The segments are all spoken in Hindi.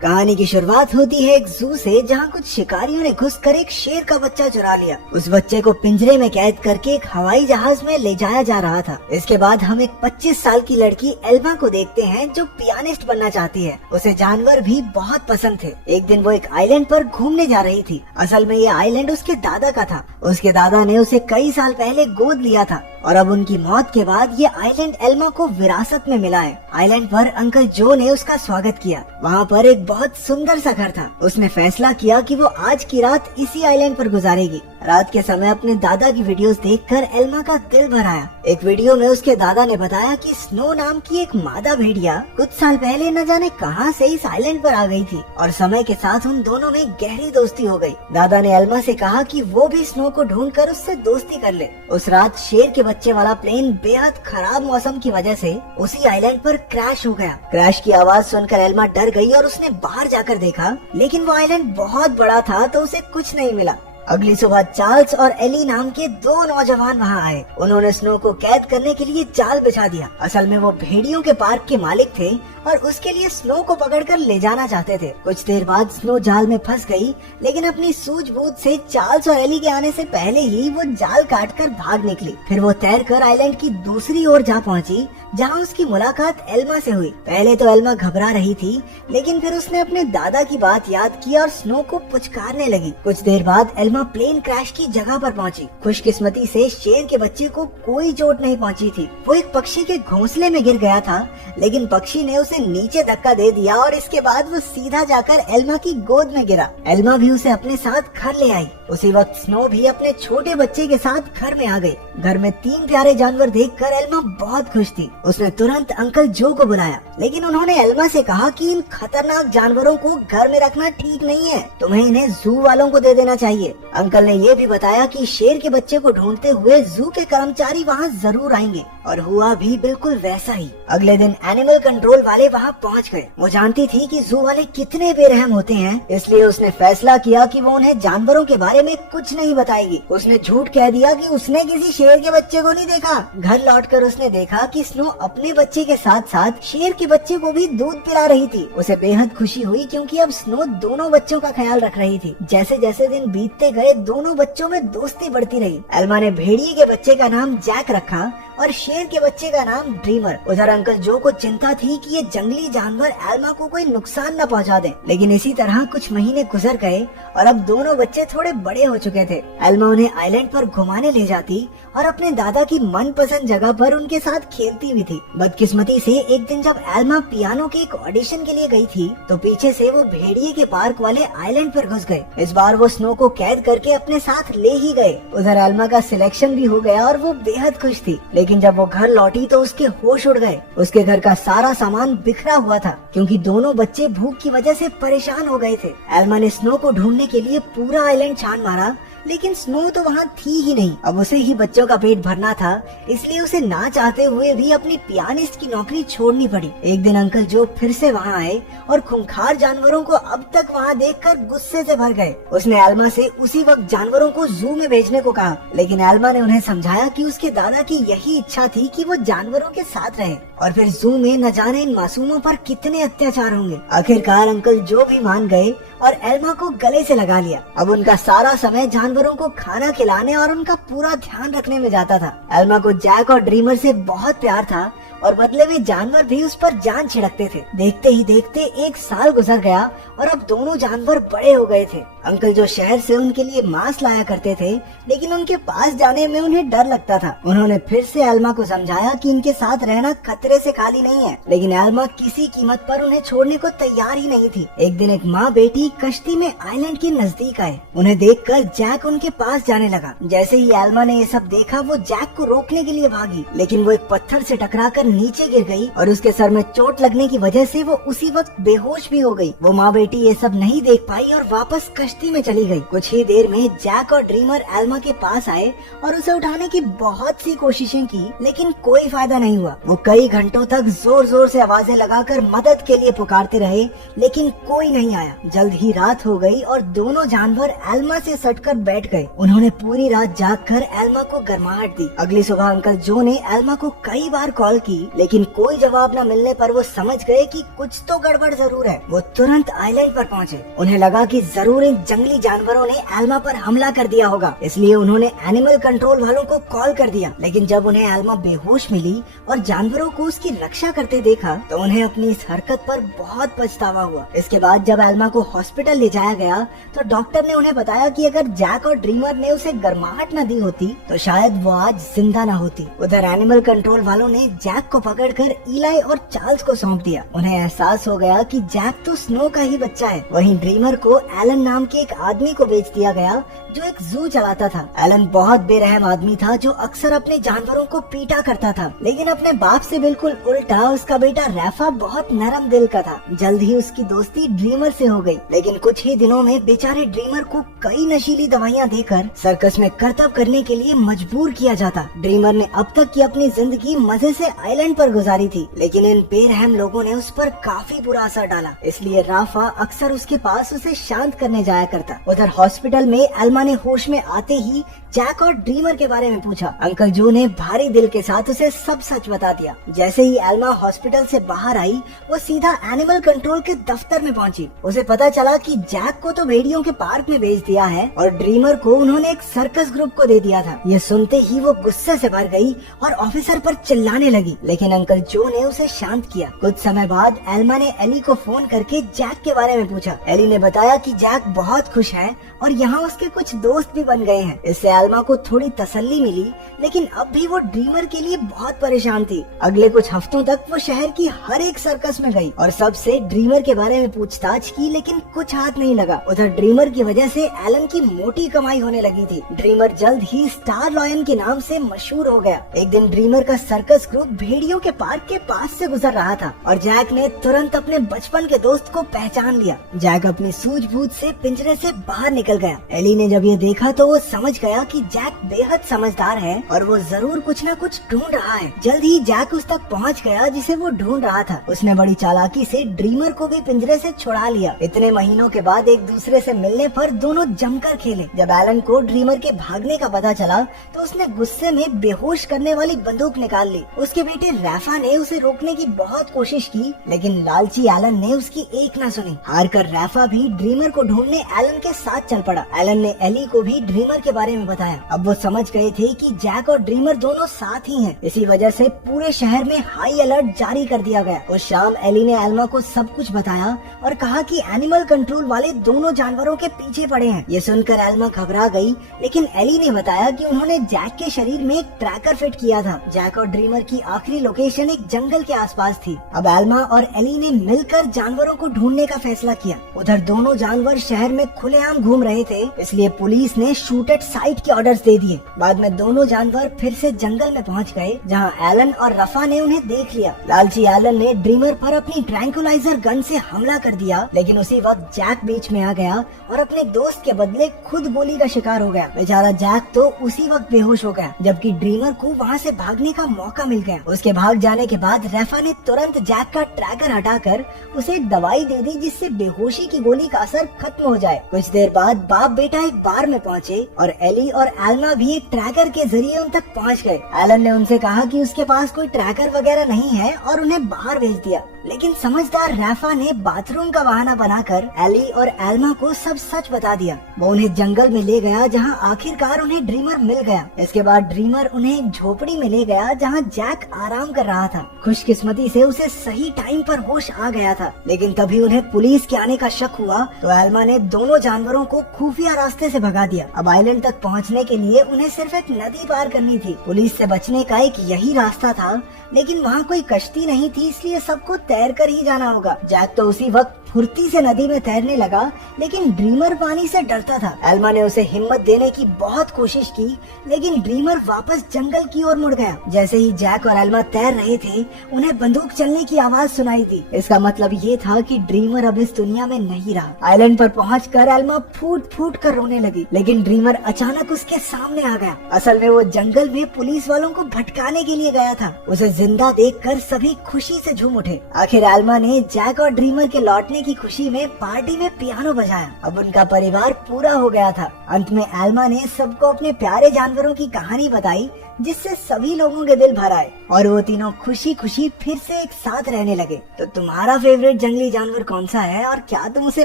कहानी की शुरुआत होती है एक जू से, जहाँ कुछ शिकारियों ने घुसकर एक शेर का बच्चा चुरा लिया। उस बच्चे को पिंजरे में कैद करके एक हवाई जहाज में ले जाया जा रहा था। इसके बाद हम एक 25 साल की लड़की एल्मा को देखते हैं जो पियानिस्ट बनना चाहती है। उसे जानवर भी बहुत पसंद थे। एक दिन वो एक आइलैंड पर घूमने जा रही थी। असल में ये आइलैंड उसके दादा का था। उसके दादा ने उसे कई साल पहले गोद लिया था और अब उनकी मौत के बाद ये आइलैंड एल्मा को विरासत में मिला है। आइलैंड पर अंकल जो ने उसका स्वागत किया। वहाँ पर एक बहुत सुंदर सा घर था। उसने फैसला किया कि वो आज की रात इसी आइलैंड पर गुजारेगी। रात के समय अपने दादा की वीडियोस देखकर एल्मा का दिल भर आया। एक वीडियो में उसके दादा ने बताया कि स्नो नाम की एक मादा भेड़िया कुछ साल पहले न जाने कहां से इस आइलैंड पर आ गई थी और समय के साथ उन दोनों में गहरी दोस्ती हो गई। दादा ने एल्मा से कहा कि वो भी स्नो को ढूंढकर उससे दोस्ती कर ले। उस रात शेर के बच्चे वाला प्लेन बेहद खराब मौसम की वजह से उसी आइलैंड पर क्रैश हो गया। क्रैश की आवाज सुनकर एल्मा डर गई और उसने बाहर जाकर देखा, लेकिन वो आइलैंड बहुत बड़ा था तो उसे कुछ नहीं मिला। अगली सुबह चार्ल्स और एली नाम के दो नौजवान वहाँ आए। उन्होंने स्नो को कैद करने के लिए जाल बिछा दिया। असल में वो भेड़ियों के पार्क के मालिक थे और उसके लिए स्नो को पकड़कर ले जाना चाहते थे। कुछ देर बाद स्नो जाल में फंस गई, लेकिन अपनी सूझबूझ से चार्ल्स और एली के आने से पहले ही वो जाल काटकर भाग निकली। फिर वो तैरकर आइलैंड की दूसरी ओर जा पहुंची, जहां उसकी मुलाकात एल्मा से हुई। पहले तो एल्मा घबरा रही थी, लेकिन फिर उसने अपने दादा की बात याद की और स्नो को पुचकारने लगी। कुछ देर बाद एल्मा प्लेन क्रैश की जगह पर पहुंची। खुशकिस्मती से शेर के बच्चे को कोई चोट नहीं पहुंची थी। वो एक पक्षी के घोंसले में गिर गया था, लेकिन पक्षी ने उसे नीचे धक्का दे दिया और इसके बाद वो सीधा जाकर एल्मा की गोद में गिरा। एल्मा भी उसे अपने साथ घर ले आई। उसी वक्त स्नो भी अपने छोटे बच्चे के साथ घर में आ गई। घर में 3 प्यारे जानवर देखकर एल्मा बहुत खुश थी। उसने तुरंत अंकल जो को बुलाया, लेकिन उन्होंने एल्मा से कहा कि इन खतरनाक जानवरों को घर में रखना ठीक नहीं है, तुम्हें इन्हें जू वालों को दे देना चाहिए। अंकल ने ये भी बताया कि शेर के बच्चे को ढूंढते हुए जू के कर्मचारी वहाँ जरूर आएंगे, और हुआ भी बिल्कुल वैसा ही। अगले दिन एनिमल कंट्रोल वाले वहाँ पहुँच गए। वो जानती थी कि जू वाले कितने बेरहम होते हैं, इसलिए उसने फैसला किया कि वो उन्हें जानवरों के बारे में कुछ नहीं बताएगी। उसने झूठ कह दिया कि उसने किसी शेर के बच्चे को नहीं देखा। घर लौटकर उसने देखा कि स्नो अपने बच्चे के साथ साथ शेर के बच्चे को भी दूध पिला रही थी। उसे बेहद खुशी हुई क्योंकि अब स्नो दोनों बच्चों का ख्याल रख रही थी। जैसे जैसे दिन बीतते गए दोनों बच्चों में दोस्ती बढ़ती रही। एल्मा ने भेड़िए के बच्चे का नाम जैक रखा और शेर के बच्चे का नाम ड्रीमर। उधर अंकल जो को चिंता थी कि ये जंगली जानवर एल्मा को कोई नुकसान न पहुंचा दें, लेकिन इसी तरह कुछ महीने गुजर गए और अब दोनों बच्चे थोड़े बड़े हो चुके थे। एल्मा उन्हें आइलैंड पर घुमाने ले जाती और अपने दादा की मनपसंद जगह पर उनके साथ खेलती भी थी। बदकिस्मती से एक दिन जब एल्मा पियानो के एक ऑडिशन के लिए गई थी, तो पीछे से वो भेड़िए के पार्क वाले आइलैंड पर घुस गए। इस बार वो स्नो को कैद करके अपने साथ ले ही गए। उधर एल्मा का सिलेक्शन भी हो गया और वो बेहद खुश थी, लेकिन जब वो घर लौटी तो उसके होश उड़ गए। उसके घर का सारा सामान बिखरा हुआ था क्योंकि दोनों बच्चे भूख की वजह से परेशान हो गए थे। एल्मा ने स्नो को ढूंढने के लिए पूरा आइलैंड छान मारा, लेकिन स्नो तो वहाँ थी ही नहीं। अब उसे ही बच्चों का पेट भरना था, इसलिए उसे ना चाहते हुए भी अपनी पियानिस्ट की नौकरी छोड़नी पड़ी। एक दिन अंकल जो फिर से वहाँ आए और खूंखार जानवरों को अब तक वहाँ देखकर गुस्से से भर गए। उसने एल्मा से उसी वक्त जानवरों को जू में भेजने को कहा, लेकिन एल्मा ने उन्हें समझाया कि उसके दादा की यही इच्छा थी कि वो जानवरों के साथ रहे और फिर जू में न जाने इन मासूमों पर कितने अत्याचार होंगे। आखिरकार अंकल जो भी मान गए और एल्मा को गले से लगा लिया। अब उनका सारा समय जानवरों को खाना खिलाने और उनका पूरा ध्यान रखने में जाता था। एल्मा को जैक और ड्रीमर से बहुत प्यार था और बदले में जानवर भी उस पर जान छिड़कते थे। देखते ही देखते 1 साल गुजर गया और अब दोनों जानवर बड़े हो गए थे। अंकल जो शहर से उनके लिए मांस लाया करते थे, लेकिन उनके पास जाने में उन्हें डर लगता था। उन्होंने फिर से एल्मा को समझाया कि इनके साथ रहना खतरे से खाली नहीं है, लेकिन एल्मा किसी कीमत पर उन्हें छोड़ने को तैयार ही नहीं थी। एक दिन एक माँ बेटी कश्ती में आइलैंड के नजदीक आए। उन्हें देखकर जैक उनके पास जाने लगा। जैसे ही एल्मा ने ये सब देखा, वो जैक को रोकने के लिए भागी, लेकिन वो एक पत्थर से टकराकर नीचे गिर गई और उसके सर में चोट लगने की वजह से वो उसी वक्त बेहोश भी हो गई। वो माँ बेटी ये सब नहीं देख पाई और वापस कश्ती में चली गई। कुछ ही देर में जैक और ड्रीमर एल्मा के पास आए और उसे उठाने की बहुत सी कोशिशें की, लेकिन कोई फायदा नहीं हुआ। वो कई घंटों तक जोर जोर से आवाजें लगाकर मदद के लिए पुकारते रहे, लेकिन कोई नहीं आया। जल्द ही रात हो गई और दोनों जानवर एल्मा से सटकर बैठ गए। उन्होंने पूरी रात जागकर एल्मा को गर्माहट दी। अगली सुबह अंकल जो ने एल्मा को कई बार कॉल की, लेकिन कोई जवाब न मिलने पर वो समझ गए कि कुछ तो गड़बड़ जरूर है। वो तुरंत आइलैंड पर पहुँचे। उन्हें लगा कि जरूर इन जंगली जानवरों ने एल्मा पर हमला कर दिया होगा, इसलिए उन्होंने एनिमल कंट्रोल वालों को कॉल कर दिया। लेकिन जब उन्हें एल्मा बेहोश मिली और जानवरों को उसकी रक्षा करते देखा तो उन्हें अपनी इस हरकत पर बहुत पछतावा हुआ। इसके बाद जब एल्मा को हॉस्पिटल ले जाया गया तो डॉक्टर ने उन्हें बताया कि अगर जैक और ड्रीमर ने उसे गर्माहट न दी होती तो शायद वो आज जिंदा न होती। उधर एनिमल कंट्रोल वालों ने जैक को पकड़कर इलाई और चार्ल्स को सौंप दिया। उन्हें एहसास हो गया कि जैक तो स्नो का ही बच्चा है। वहीं ड्रीमर को एलन नाम के एक आदमी को बेच दिया गया जो एक जू चलाता था। एलन बहुत बेरहम आदमी था जो अक्सर अपने जानवरों को पीटा करता था, लेकिन अपने बाप से बिल्कुल उल्टा उसका बेटा रैफा बहुत नरम दिल का था। जल्द ही उसकी दोस्ती ड्रीमर से हो गई, लेकिन कुछ ही दिनों में बेचारे ड्रीमर को कई नशीली दवाइयां देकर सर्कस में करतब करने के लिए मजबूर किया जाता। ड्रीमर ने अब तक की अपनी जिंदगी मजे से आइलैंड पर गुजारी थी, लेकिन इन बेरहम लोगों ने उस पर काफी बुरा असर डाला, इसलिए राफा अक्सर उसके पास उसे शांत करने जाया करता। उधर हॉस्पिटल में एल्मा ने होश में आते ही जैक और ड्रीमर के बारे में पूछा। अंकल जो ने भारी दिल के साथ उसे सब सच बता दिया। जैसे ही एल्मा हॉस्पिटल से बाहर आई वो सीधा एनिमल कंट्रोल के दफ्तर में पहुंची। उसे पता चला कि जैक को तो भेड़ियों के पार्क में भेज दिया है और ड्रीमर को उन्होंने एक सर्कस ग्रुप को दे दिया था। ये सुनते ही वो गुस्से से भर गई और ऑफिसर पर चिल्लाने लगी, लेकिन अंकल जो ने उसे शांत किया। कुछ समय बाद एल्मा ने एली को फोन करके जैक के बारे में पूछा। एली ने बताया कि जैक बहुत खुश है और यहाँ उसके कुछ दोस्त भी बन गए हैं। इससे एल्मा को थोड़ी तसल्ली मिली, लेकिन अब भी वो ड्रीमर के लिए बहुत परेशान थी। अगले कुछ हफ्तों तक वो शहर की हर एक सर्कस में गई और सबसे ड्रीमर के बारे में पूछताछ की, लेकिन कुछ हाथ नहीं लगा। उधर ड्रीमर की वजह से एलन की मोटी कमाई होने लगी थी। ड्रीमर जल्द ही स्टार लॉयन के नाम से मशहूर हो गया। एक दिन ड्रीमर का सर्कस ग्रुप भेड़ियों के पार्क के पास से गुजर रहा था और जैक ने तुरंत अपने बचपन के दोस्त को पहचान लिया। जैक अपनी सूझबूझ से पिंजरे से बाहर निकल गया। एली ने जब ये देखा तो वो समझ गया कि जैक बेहद समझदार है और वो जरूर कुछ न कुछ ढूंढ रहा है। जल्द ही जैक उस तक पहुंच गया जिसे वो ढूंढ रहा था। उसने बड़ी चालाकी से ड्रीमर को भी पिंजरे से छुड़ा लिया। इतने महीनों के बाद एक दूसरे से मिलने पर दोनों जमकर खेले। जब एलन को ड्रीमर के भागने का पता चला तो उसने गुस्से में बेहोश करने वाली बंदूक निकाल ली। उसके बेटे रैफा ने उसे रोकने की बहुत कोशिश की, लेकिन लालची एलन ने उसकी एक न सुनी। हार कर रैफा भी ड्रीमर को ढूंढने एलन के साथ चल पड़ा। एलन ने एली को भी ड्रीमर के बारे में बताया। अब वो समझ गए थे कि जैक और ड्रीमर दोनों साथ ही हैं। इसी वजह से पूरे शहर में हाई अलर्ट जारी कर दिया गया। उस शाम एली ने एल्मा को सब कुछ बताया और कहा कि एनिमल कंट्रोल वाले दोनों जानवरों के पीछे पड़े हैं। ये सुनकर एल्मा घबरा गई, लेकिन एली ने बताया कि उन्होंने जैक के शरीर में एक ट्रैकर फिट किया था। जैक और ड्रीमर की आखिरी लोकेशन एक जंगल के आसपास थी। अब एल्मा और एली ने मिलकर जानवरों को ढूंढने का फैसला किया। उधर दोनों जानवर शहर में खुलेआम घूम रहे थे, इसलिए पुलिस ने शूट एट साइट के ऑर्डर्स दे दिए। बाद में दोनों जानवर फिर से जंगल में पहुंच गए, जहां एलन और रफा ने उन्हें देख लिया। लालची एलन ने ड्रीमर पर अपनी ट्रैंकुलाइजर गन से हमला कर दिया, लेकिन उसी वक्त जैक बीच में आ गया और अपने दोस्त के बदले खुद गोली का शिकार हो गया। बेचारा जैक तो उसी वक्त बेहोश हो गया, जबकि ड्रीमर को वहां से भागने का मौका मिल गया। उसके भाग जाने के बाद रफा ने तुरंत जैक का ट्रैकर हटाकर उसे एक दवाई दे दी, जिससे बेहोशी की गोली का असर खत्म हो जाए। कुछ देर बाद बाप बेटा एक बार में पहुंचे और एली और एल्मा भी एक ट्रैकर के जरिए उन तक पहुंच गए। एलन ने उनसे कहा कि उसके पास कोई ट्रैकर वगैरह नहीं है और उन्हें बाहर भेज दिया, लेकिन समझदार रैफा ने बाथरूम का बहाना बनाकर एली और एल्मा को सब सच बता दिया। वो उन्हें जंगल में ले गया, जहां आखिरकार उन्हें ड्रीमर मिल गया। इसके बाद ड्रीमर उन्हें एक झोपड़ी में ले गया, जहां जैक आराम कर रहा था। खुशकिस्मती से उसे सही टाइम पर होश आ गया था, लेकिन तभी उन्हें पुलिस के आने का शक हुआ तो एल्मा ने दोनों जानवरों को खुफिया रास्ते से भगा दिया। अब आइलैंड तक पहुंचने के लिए उन्हें सिर्फ एक नदी पार करनी थी। पुलिस से बचने का एक यही रास्ता था, लेकिन वहाँ कोई कश्ती नहीं थी, इसलिए सबको तैर कर ही जाना होगा। जैक तो उसी वक्त फुर्ती से नदी में तैरने लगा, लेकिन ड्रीमर पानी से डरता था। एल्मा ने उसे हिम्मत देने की बहुत कोशिश की, लेकिन ड्रीमर वापस जंगल की ओर मुड़ गया। जैसे ही जैक और एल्मा तैर रहे थे, उन्हें बंदूक चलने की आवाज सुनाई दी। इसका मतलब ये था कि ड्रीमर अब इस दुनिया में नहीं रहा। आइलैंड पर पहुंचकर एल्मा फूट फूट कर रोने लगी, लेकिन ड्रीमर अचानक उसके सामने आ गया। असल में वो जंगल में पुलिस वालों को भटकाने के लिए गया था। उसे जिंदा देखकर सभी खुशी से झूम उठे। आखिर एल्मा ने जैक और ड्रीमर के लौटने की खुशी में पार्टी में पियानो बजाया। अब उनका परिवार पूरा हो गया था। अंत में एल्मा ने सबको अपने प्यारे जानवरों की कहानी बताई, जिससे सभी लोगों के दिल भर आए और वो तीनों खुशी खुशी फिर से एक साथ रहने लगे। तो तुम्हारा फेवरेट जंगली जानवर कौन सा है और क्या तुम उसे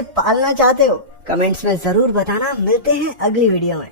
पालना चाहते हो? कमेंट्स में जरूर बताना। मिलते हैं अगली वीडियो में।